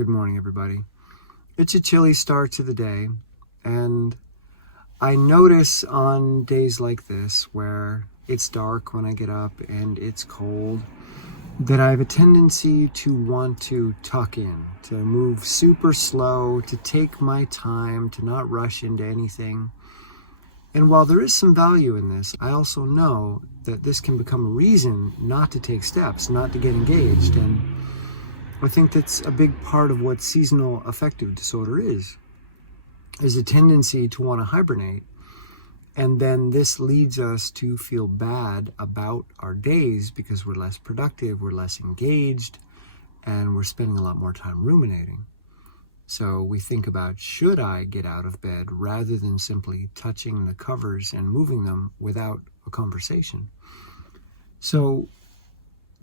Good morning, everybody. It's a chilly start to the day, and I notice on days like this where it's dark when I get up and it's cold that I have a tendency to want to tuck in, to move super slow, to take my time, to not rush into anything. And while there is some value in this, I also know that this can become a reason not to take steps, not to get engaged. And I think that's a big part of what seasonal affective disorder is a tendency to want to hibernate. And then this leads us to feel bad about our days because we're less productive, we're less engaged, and we're spending a lot more time ruminating. So we think about, should I get out of bed, rather than simply touching the covers and moving them without a conversation. So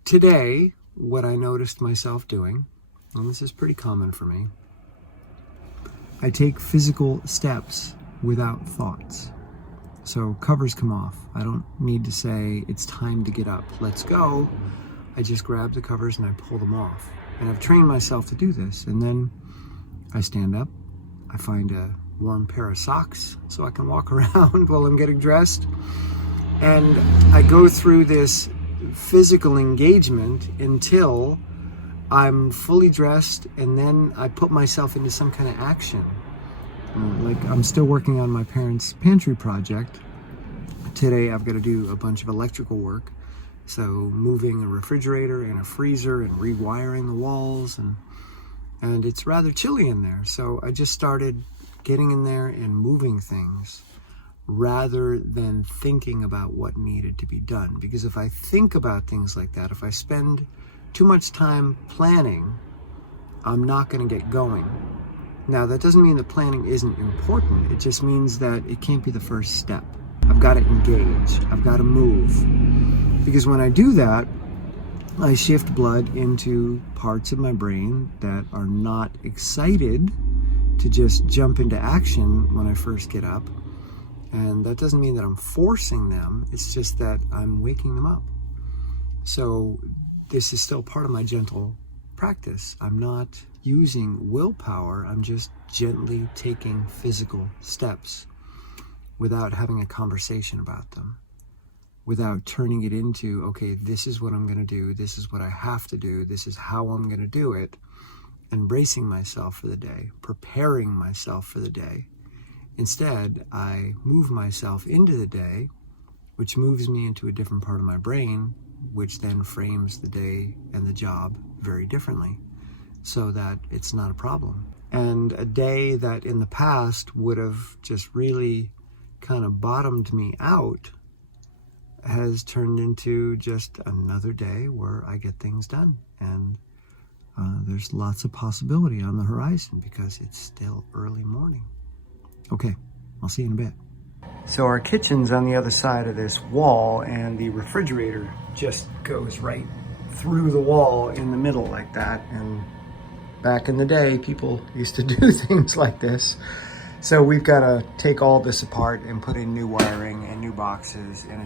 today, what I noticed myself doing, and this is pretty common for me, I take physical steps without thoughts. So covers come off. I don't need to say, it's time to get up, let's go. I just grab the covers and I pull them off. And I've trained myself to do this. And then I stand up, I find a warm pair of socks so I can walk around while I'm getting dressed. And I go through this physical engagement until I'm fully dressed, and then I put myself into some kind of action. Like I'm still working on my parents' pantry project. Today I've got to do a bunch of electrical work. So moving a refrigerator and a freezer and rewiring the walls, and it's rather chilly in there. So I just started getting in there and moving things rather than thinking about what needed to be done. Because if I think about things like that, if I spend too much time planning, I'm not going to get going. Now, that doesn't mean that planning isn't important. It just means that it can't be the first step. I've got to engage. I've got to move. Because when I do that, I shift blood into parts of my brain that are not excited to just jump into action when I first get up. And that doesn't mean that I'm forcing them. It's just that I'm waking them up. So this is still part of my gentle practice. I'm not using willpower. I'm just gently taking physical steps without having a conversation about them, without turning it into, okay, this is what I'm going to do. This is what I have to do. This is how I'm going to do it. Embracing myself for the day, preparing myself for the day. Instead, I move myself into the day, which moves me into a different part of my brain, which then frames the day and the job very differently so that it's not a problem. And a day that in the past would have just really kind of bottomed me out has turned into just another day where I get things done. And there's lots of possibility on the horizon because it's still early morning. Okay, I'll see you in a bit. So our kitchen's on the other side of this wall, and the refrigerator just goes right through the wall in the middle like that. And back in the day, people used to do things like this. So we've got to take all this apart and put in new wiring and new boxes, and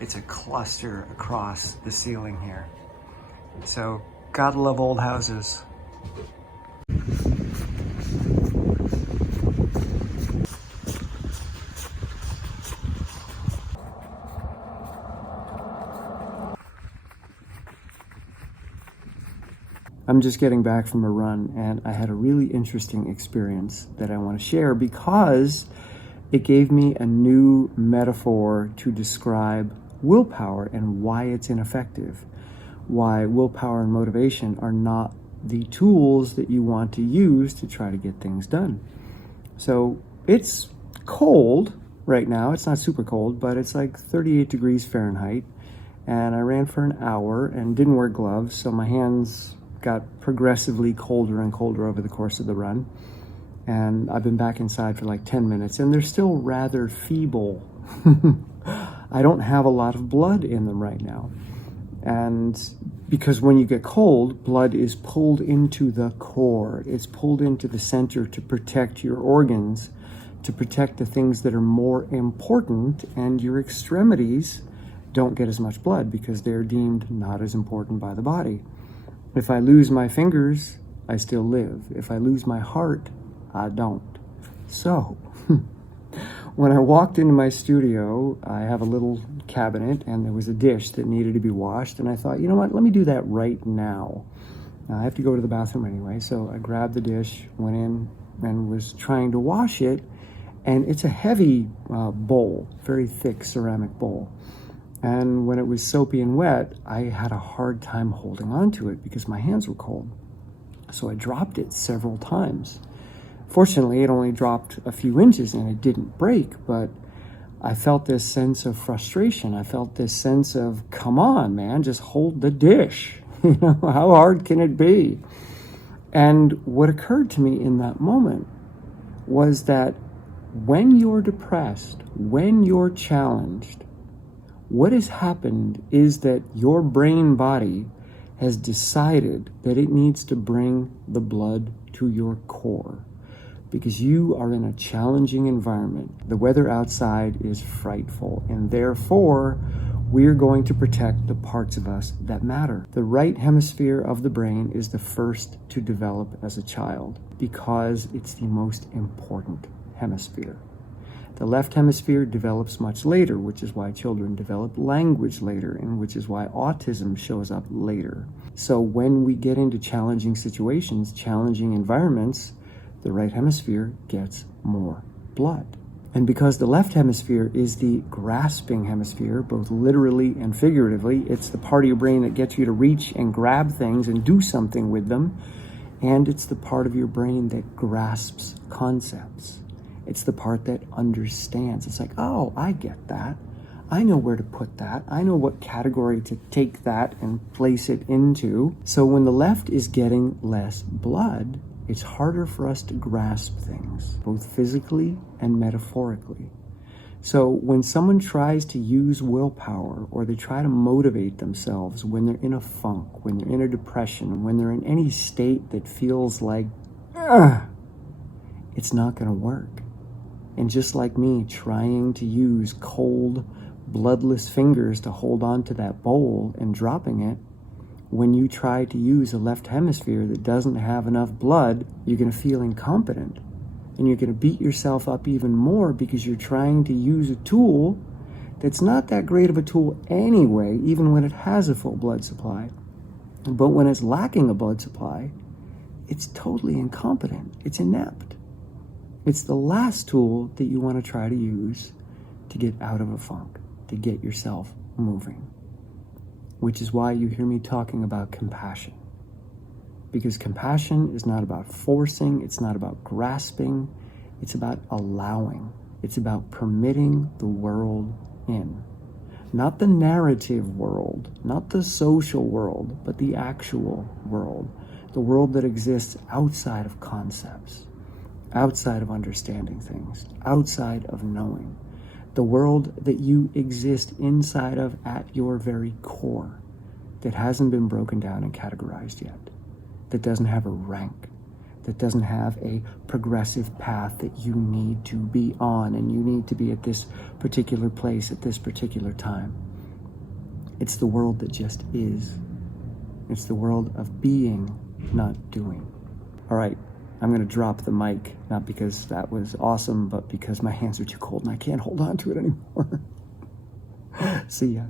it's a cluster across the ceiling here. So gotta love old houses. I'm just getting back from a run, and I had a really interesting experience that I want to share because it gave me a new metaphor to describe willpower and why it's ineffective, why willpower and motivation are not the tools that you want to use to try to get things done. So it's cold right now. It's not super cold, but it's like 38 degrees Fahrenheit, and I ran for an hour and didn't wear gloves, so my hands got progressively colder and colder over the course of the run. And I've been back inside for like 10 minutes, and they're still rather feeble. I don't have a lot of blood in them right now. And because when you get cold, blood is pulled into the core. It's pulled into the center to protect your organs, to protect the things that are more important, and your extremities don't get as much blood because they're deemed not as important by the body. If I lose my fingers I still live. If I lose my heart, I don't. So, when I walked into my studio, I have a little cabinet and there was a dish that needed to be washed. And I thought, you know what, let me do that right now. I have to go to the bathroom anyway. So I grabbed the dish, went in and was trying to wash it. And it's a heavy bowl, very thick ceramic bowl. And when it was soapy and wet, I had a hard time holding on to it because my hands were cold. So I dropped it several times. Fortunately, it only dropped a few inches and it didn't break, but I felt this sense of frustration. I felt this sense of, come on, man, just hold the dish. You know, how hard can it be? And what occurred to me in that moment was that when you're depressed, when you're challenged, what has happened is that your brain body has decided that it needs to bring the blood to your core because you are in a challenging environment. The weather outside is frightful, and therefore, we're going to protect the parts of us that matter. The right hemisphere of the brain is the first to develop as a child because it's the most important hemisphere. The left hemisphere develops much later, which is why children develop language later, and which is why autism shows up later. So when we get into challenging situations, challenging environments, the right hemisphere gets more blood. And because the left hemisphere is the grasping hemisphere, both literally and figuratively, it's the part of your brain that gets you to reach and grab things and do something with them, and it's the part of your brain that grasps concepts. It's the part that understands. It's like, oh, I get that. I know where to put that. I know what category to take that and place it into. So when the left is getting less blood, it's harder for us to grasp things, both physically and metaphorically. So when someone tries to use willpower or they try to motivate themselves when they're in a funk, when they're in a depression, when they're in any state that feels like, it's not going to work. And just like me trying to use cold, bloodless fingers to hold on to that bowl and dropping it, when you try to use a left hemisphere that doesn't have enough blood, you're going to feel incompetent. And you're going to beat yourself up even more because you're trying to use a tool that's not that great of a tool anyway, even when it has a full blood supply. But when it's lacking a blood supply, it's totally incompetent. It's inept. It's the last tool that you want to try to use to get out of a funk, to get yourself moving. Which is why you hear me talking about compassion. Because compassion is not about forcing, it's not about grasping, it's about allowing. It's about permitting the world in. Not the narrative world, not the social world, but the actual world. The world that exists outside of concepts, outside of understanding things, outside of knowing. The world that you exist inside of at your very core, that hasn't been broken down and categorized yet, that doesn't have a rank, that doesn't have a progressive path that you need to be on and you need to be at this particular place at this particular time. It's the world that just is. It's the world of being, not doing. All right. I'm going to drop the mic, not because that was awesome, but because my hands are too cold and I can't hold on to it anymore. See ya.